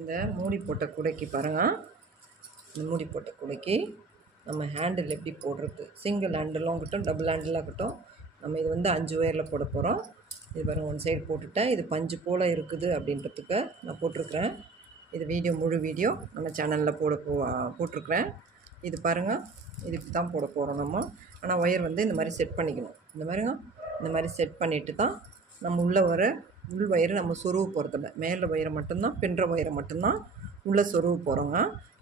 இந்த மூடி போட்ட கூடைக்கு பாருங்கள், இந்த மூடி போட்ட கூடைக்கு நம்ம ஹேண்டில் எப்படி போடுறது, சிங்கிள் ஹேண்டிலும் ஆகட்டும் டபுள் ஹேண்டிலாகட்டும், நம்ம இது வந்து 5 ஒயரில் போட போகிறோம். இது பாருங்கள், ஒன் சைடு போட்டுட்டேன். இது பஞ்சு போல் இருக்குது அப்படின்றதுக்கு நான் போட்டிருக்கிறேன். இது முழு வீடியோ நம்ம சேனலில் போட்டிருக்கிறேன். இது பாருங்கள், இது இப்படி தான் போட போகிறோம் நம்ம. ஆனால் ஒயர் வந்து இந்த மாதிரி செட் பண்ணிக்கணும். இந்த மாதிரி செட் பண்ணிவிட்டு தான் நம்ம உள் ஒயரை நம்ம சொருவு போகிறதில்ல. மேலே ஒயரை மட்டும்தான், பின்ற ஒயரை மட்டும்தான் உள்ளே சொருவு போகிறோங்க.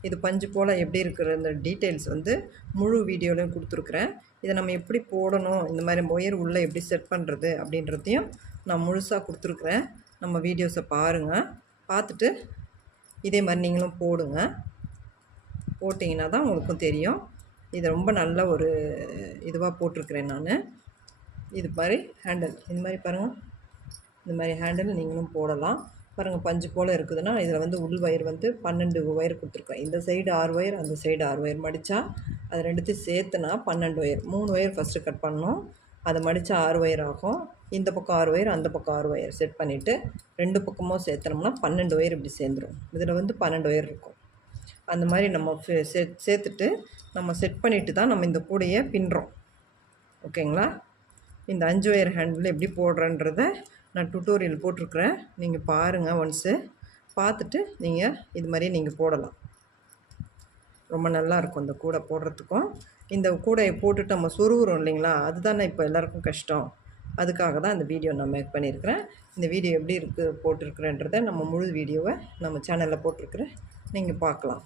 இது பஞ்சு போல் எப்படி இருக்கிற இந்த டீட்டெயில்ஸ் வந்து முழு வீடியோலையும் கொடுத்துருக்குறேன். இதை நம்ம எப்படி போடணும், இந்த மாதிரி ஒயர் உள்ளே எப்படி செட் பண்ணுறது அப்படின்றதையும் நான் முழுசாக கொடுத்துருக்குறேன். நம்ம வீடியோஸை பாருங்கள். பார்த்துட்டு இதே மாதிரி நீங்களும் போடுங்க. போட்டிங்கன்னா தான் உங்களுக்கும் தெரியும். இது ரொம்ப நல்ல ஒரு இதுவாக போட்டிருக்கிறேன் நான். இது மாதிரி ஹேண்டில் இந்த மாதிரி பாருங்கள், இந்த மாதிரி ஹேண்டில் நீங்களும் போடலாம். பாருங்கள், பஞ்சு போல் இருக்குதுன்னா இதில் வந்து உள் ஒயர் வந்து 12 ஒயர் கொடுத்துருக்கேன். இந்த சைடு 6 ஒயர், அந்த சைடு 6 ஒயர் மடித்தா அது ரெண்டுத்தையும் சேர்த்துனா 12 ஒயர். 3 ஒயர் ஃபஸ்ட்டு கட் பண்ணணும், அதை மடித்தா 6 ஒயர் ஆகும். இந்த பக்கம் 6 ஒயர், அந்த பக்கம் 6 ஒயர் செட் பண்ணிவிட்டு 2 பக்கமும் சேர்த்துனோம்னா 12 ஒயர் இப்படி சேர்ந்துடும். இதில் வந்து 12 ஒயர் இருக்கும். அந்த மாதிரி நம்ம சேர்த்துட்டு நம்ம செட் பண்ணிவிட்டு தான் நம்ம இந்த கூடையை பின்னுறோம். ஓகேங்களா? இந்த 5 ஒயர் ஹேண்டில் எப்படி போடுறேன்றதை நான் டுட்டோரியல் போட்டிருக்கிறேன். நீங்கள் பாருங்கள், ஒன்ஸு பார்த்துட்டு நீங்கள் இது மாதிரியே நீங்கள் போடலாம். ரொம்ப நல்லாயிருக்கும் இந்த கூடை போடுறதுக்கும். இந்த கூடையை போட்டுட்டு நம்ம சொருகுறோம் இல்லைங்களா, அதுதானே இப்போ எல்லாேருக்கும் கஷ்டம். அதுக்காக தான் இந்த வீடியோ நான் மேக் பண்ணியிருக்கிறேன். இந்த வீடியோ எப்படி இருக்குது போட்டிருக்கிறேன்றதை நம்ம முழு வீடியோவை நம்ம சேனலில் போட்டிருக்கிறேன், நீங்கள் பார்க்கலாம்.